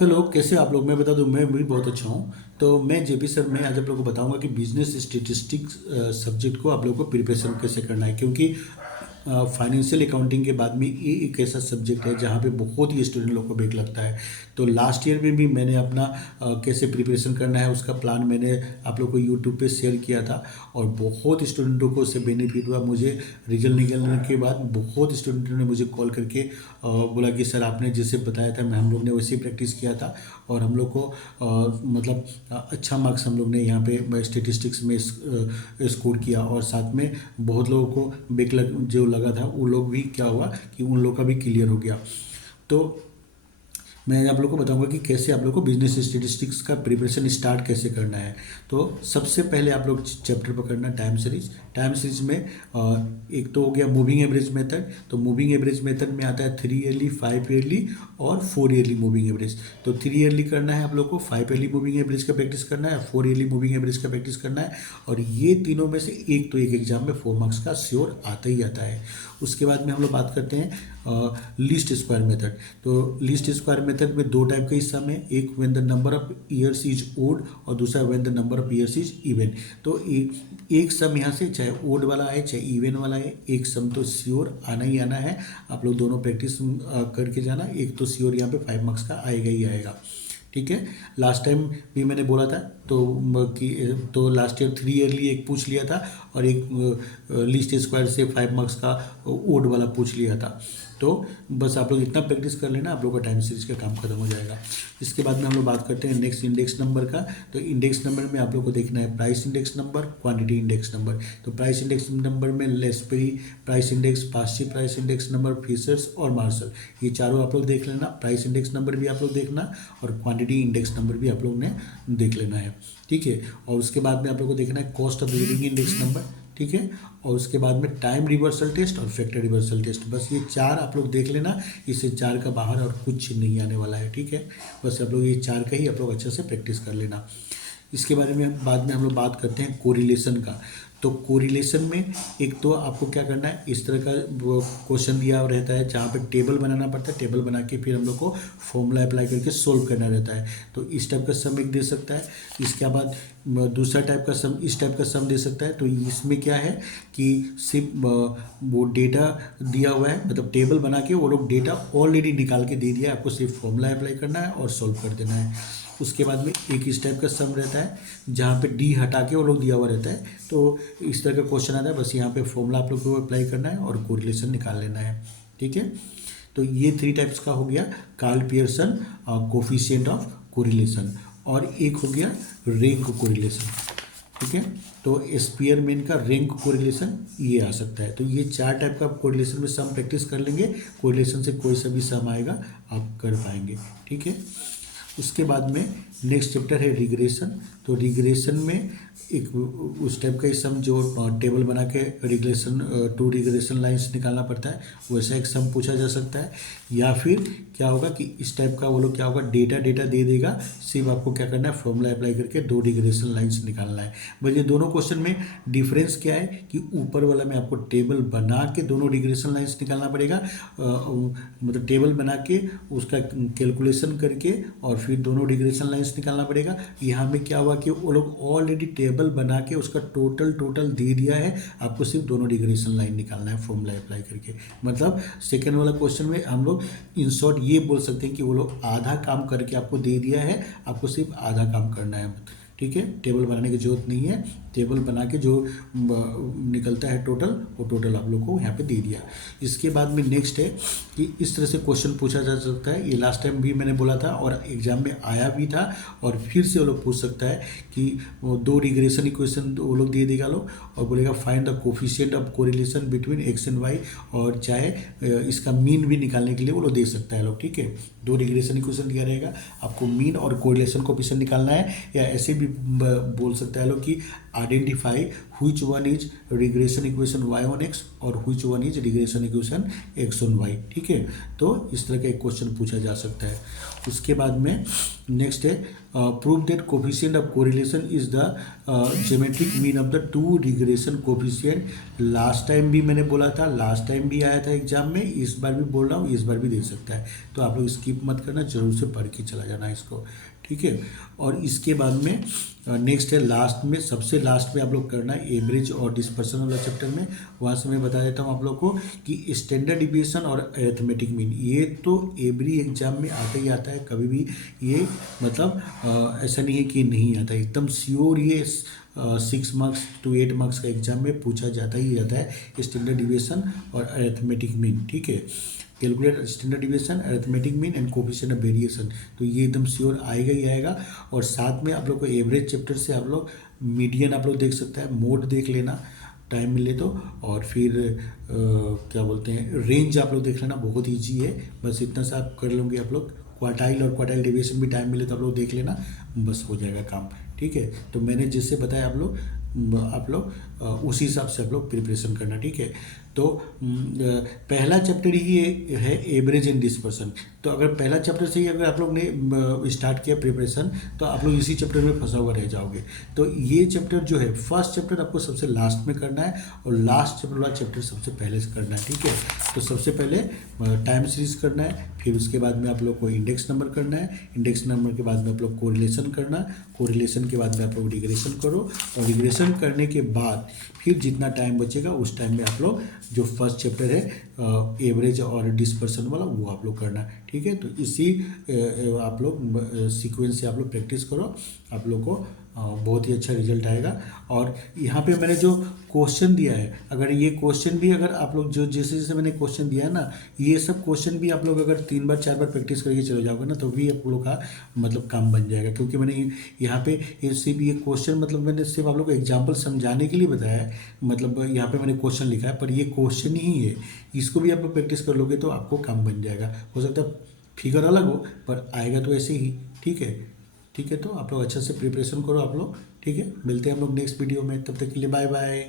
Hello, कैसे आप लोग? मैं बता दूं, मैं भी बहुत अच्छा हूँ। तो मैं जेपी सर, मैं आज आप लोगों को बताऊंगा कि बिजनेस स्टेटिस्टिक्स सब्जेक्ट को आप लोगों को प्रिपरेशन कैसे करना है, क्योंकि फाइनेंशियल अकाउंटिंग के बाद में ये एक ऐसा सब्जेक्ट है जहाँ पे बहुत ही स्टूडेंट लोग को ब्रेक लगता है। तो लास्ट ईयर में भी मैंने अपना कैसे प्रिपरेशन करना है उसका प्लान मैंने आप लोग को यूट्यूब पे शेयर किया था, और बहुत स्टूडेंटों को उससे बेनिफिट हुआ। मुझे रिजल्ट निकलने के बाद बहुत स्टूडेंटों ने मुझे कॉल करके बोला कि सर, आपने जैसे बताया था मैं हम लोग ने वैसे ही प्रैक्टिस किया था, और हम लोग को मतलब अच्छा मार्क्स हम लोग ने यहाँ पे स्टेटिस्टिक्स में स्कोर किया, और साथ में बहुत लोगों को बैक जो लगा था वो लोग भी क्या हुआ कि उन लोग का भी क्लियर हो गया। तो मैं आप लोग को बताऊंगा कि कैसे आप लोग को बिजनेस स्टेटिस्टिक्स का प्रिपरेशन स्टार्ट कैसे करना है। तो सबसे पहले आप लोग चैप्टर पकड़ना टाइम सीरीज। टाइम सीरीज में एक तो हो गया मूविंग एवरेज मेथड। तो मूविंग एवरेज मेथड में आता है 3 ईयरली, 5 ईयरली और 4 ईयरली मूविंग एवरेज। तो 3 ईयरली करना है आप लोग को, 5 ईयरली मूविंग एवरेज का प्रैक्टिस करना है, 4 ईयरली मूविंग एवरेज का प्रैक्टिस करना है। और ये तीनों में से एक तो एक एग्जाम में 4 मार्क्स का श्योर आता ही आता है। उसके बाद में हम लोग बात करते हैं लीस्ट स्क्वायर मेथड। तो लीस्ट स्क्वायर मेथड में दो टाइप का सम है, एक when the number of years is odd और दूसरा when the number of years is even. तो एक सम यहाँ से चाहे ओड वाला है चाहे इवन वाला है, एक सम तो श्योर आना ही आना है। आप लोग दोनों प्रैक्टिस करके जाना, एक तो श्योर यहाँ पे 5 मार्क्स का आएगा ही आएगा। ठीक है। लास्ट टाइम भी मैंने बोला था तो कि तो लास्ट ईयर 3 ईयरली एक पूछ लिया था, और एक लीस्ट स्क्वायर से 5 मार्क्स का ओड वाला पूछ लिया था। तो बस आप लोग इतना प्रैक्टिस कर लेना, आप लोग का टाइम सीरीज का काम खत्म हो जाएगा। इसके बाद में हम लोग बात करते हैं नेक्स्ट इंडेक्स नंबर का। तो इंडेक्स नंबर में आप लोग को देखना है price index number, quantity index number. तो प्राइस इंडेक्स नंबर में Laspeyres price index, Paasche price index number, Fisher's और मार्शल, ये चारों आप लोग देख लेना। प्राइस इंडेक्स नंबर भी आप लोग देखना, और क्वांटिटी इंडेक्स नंबर भी आप लोग ने देख लेना है। ठीक है। और उसके बाद में आप लोग को देखना है cost of living index number. ठीक है। और उसके बाद में टाइम रिवर्सल टेस्ट और फैक्टर रिवर्सल टेस्ट, बस ये चार आप लोग देख लेना। इससे चार का बाहर और कुछ नहीं आने वाला है। ठीक है। बस आप लोग ये चार का ही आप लोग अच्छे से प्रैक्टिस कर लेना। इसके बारे में बाद में हम लोग बात करते हैं कोरिलेशन का। तो कोरिलेशन में एक तो आपको क्या करना है, इस तरह का क्वेश्चन दिया रहता है जहाँ पे टेबल बनाना पड़ता है, टेबल बना के फिर हम लोग को फॉर्मूला अप्लाई करके सोल्व करना रहता है। तो इस टाइप का सम एक दे सकता है। इसके बाद दूसरा टाइप का सम, इस टाइप का सम दे सकता है। तो इसमें क्या है कि सिर्फ वो डेटा दिया हुआ है, मतलब टेबल बना के वो लोग डेटा ऑलरेडी निकाल के दे दिया है, आपको सिर्फ फॉर्मूला अप्लाई करना है और सॉल्व कर देना है। उसके बाद में एक इस टाइप का सम रहता है जहाँ पे डी हटा के वो लोग दिया हुआ रहता है। तो इस तरह का क्वेश्चन आता है, बस यहाँ पे फॉर्मूला आप लोग को अप्लाई करना है और कोरिलेशन निकाल लेना है। ठीक है। तो ये 3 टाइप्स का हो गया, Karl Pearson coefficient of correlation, और एक हो गया रैंक कोरिलेशन। ठीक है। तो स्पीयरमैन का रैंक कोरिलेशन ये आ सकता है। तो ये 4 टाइप का कोरिलेशन में सम प्रैक्टिस कर लेंगे, कोरिलेशन से कोई सा भी सम आएगा आप कर पाएंगे। ठीक है। उसके बाद में नेक्स्ट चैप्टर है रिग्रेशन। तो रिग्रेशन में एक उस टाइप का सम जो टेबल बना के रिग्रेशन 2 रिग्रेशन लाइंस निकालना पड़ता है, वैसा एक सम पूछा जा सकता है। या फिर क्या होगा कि इस टाइप का वो लोग क्या होगा, डेटा डेटा दे देगा, सिर्फ आपको क्या करना है फॉर्मूला अप्लाई करके 2 रिग्रेशन लाइंस निकालना है। बस ये दोनों क्वेश्चन में डिफरेंस क्या है कि ऊपर वाला में आपको टेबल बना के दोनों रिग्रेशन लाइंस निकालना पड़ेगा, मतलब टेबल बना के उसका कैलकुलेशन करके और फिर दोनों रिग्रेशन लाइंस निकालना पड़ेगा। यहाँ में क्या हुआ कि वो लोग ऑलरेडी टेबल बना के उसका टोटल टोटल दे दिया है, आपको सिर्फ दोनों रिग्रेशन लाइन निकालना है फॉर्मूला अप्लाई करके। मतलब सेकेंड वाला क्वेश्चन में हम लोग इन शॉर्ट ये बोल सकते हैं कि वो लोग आधा काम करके आपको दे दिया है, आपको सिर्फ आधा काम करना है। ठीक है। टेबल बनाने की जरूरत नहीं है, टेबल बना के जो निकलता है टोटल, वो टोटल आप लोग को यहाँ पे दे दिया। इसके बाद में नेक्स्ट है कि इस तरह से क्वेश्चन पूछा जा सकता है, ये लास्ट टाइम भी मैंने बोला था और एग्जाम में आया भी था, और फिर से वो लोग पूछ सकता है कि वो 2 रिग्रेशन इक्वेशन वो लोग दे देगा लोग, और बोलेगा find the coefficient of correlation between X and Y, और चाहे इसका मीन भी निकालने के लिए वो लोग दे सकता है लोग। ठीक है। 2 रिग्रेशन इक्वेशन दिया रहेगा, आपको मीन और कोरिलेशन कोफिशिएंट निकालना है, या ऐसे भी भी बोल सकता है लोग कि identify which one is regression equation y on x और which one is regression equation x on y। ठीक है, तो इस तरह का एक क्वेश्चन पूछा जा सकता है। उसके बाद में नेक्स्ट है prove that coefficient of correlation is the geometric mean of the two regression coefficient. Last time भी मैंने बोला था, लास्ट टाइम भी आया था एग्जाम में, इस बार भी बोल रहा हूँ, इस बार भी दे सकता है। तो आप लोग स्किप मत करना, जरूर से पढ़ के चला जाना इसको। ठीक है, और इसके बाद में नेक्स्ट है लास्ट में, सबसे लास्ट में आप लोग करना है एवरेज और डिस्पर्सन वाला चैप्टर में। वहाँ से मैं बता देता हूँ आप लोग को कि स्टैंडर्ड डिविएशन और अरिथमेटिक मीन, ये तो एवरी एग्जाम में आता ही आता है, कभी भी ये मतलब ऐसा नहीं है कि नहीं आता, एकदम श्योर ये 6 मार्क्स to 8 मार्क्स का एग्जाम में पूछा जाता ही जाता है स्टैंडर्ड डिविएशन और अरिथमेटिक मीन। ठीक है, calculate standard deviation, arithmetic mean and coefficient of variation, तो ये एकदम श्योर आएगा ही आएगा। और साथ में आप लोग को एवरेज चैप्टर से आप लोग मीडियन आप लोग देख सकते हैं, मोड देख लेना टाइम मिले तो, और फिर क्या बोलते हैं रेंज आप लोग देख लेना, बहुत ईजी है, बस इतना सा आप कर लोगे आप लोग। क्वार्टाइल और क्वार्टाइल डेविएशन भी टाइम मिले तो आप लोग देख लेना, बस हो जाएगा काम। ठीक है, तो मैंने जैसे बताया आप लोग उसी हिसाब से आप लोग प्रिपरेशन करना। ठीक है, तो पहला चैप्टर ही है एवरेज एंड डिस्पर्सन। तो अगर पहला चैप्टर से ही अगर आप लोग ने स्टार्ट किया प्रिपरेशन, तो आप लोग इसी चैप्टर में फंसा हुआ रह जाओगे। तो ये चैप्टर जो है, फर्स्ट चैप्टर आपको सबसे लास्ट में करना है और लास्ट चैप्टर वाला चैप्टर सबसे पहले से करना है। ठीक है, तो सबसे पहले टाइम सीरीज करना है, फिर उसके बाद में आप लोग को इंडेक्स नंबर करना है, इंडेक्स नंबर के बाद में आप लोग कोरिलेशन करना, कोरिलेशन के बाद में आप लोग रिग्रेशन करो, और रिग्रेशन करने के बाद फिर जितना टाइम बचेगा उस टाइम में आप लोग जो फर्स्ट चैप्टर है एवरेज और डिस्पर्सन वाला वो आप लोग करना। ठीक है, तो इसी आप लोग सीक्वेंस से आप लोग प्रैक्टिस करो, आप लोग को बहुत ही अच्छा रिजल्ट आएगा। और यहाँ पे मैंने जो क्वेश्चन दिया है, अगर ये क्वेश्चन भी अगर आप लोग जो जैसे जैसे मैंने क्वेश्चन दिया है ना, ये सब क्वेश्चन भी आप लोग अगर 3 बार 4 बार प्रैक्टिस करके चले जाओगे ना, तो भी आप लोग का मतलब काम बन जाएगा। क्योंकि मैंने यहाँ पे सिर्फ ये क्वेश्चन मतलब मैंने सिर्फ आप लोग को एग्जाम्पल समझाने के लिए बताया है, मतलब यहाँ पे मैंने क्वेश्चन लिखा है, पर ये क्वेश्चन ही है, इसको भी आप लोग प्रैक्टिस कर लोगे तो आपको काम बन जाएगा। हो सकता है फिगर अलग हो, पर आएगा तो ऐसे ही। ठीक है, ठीक है, तो आप लोग अच्छे से प्रिपरेशन करो आप लोग। ठीक है, मिलते हैं हम लोग नेक्स्ट वीडियो में, तब तक के लिए बाय बाय।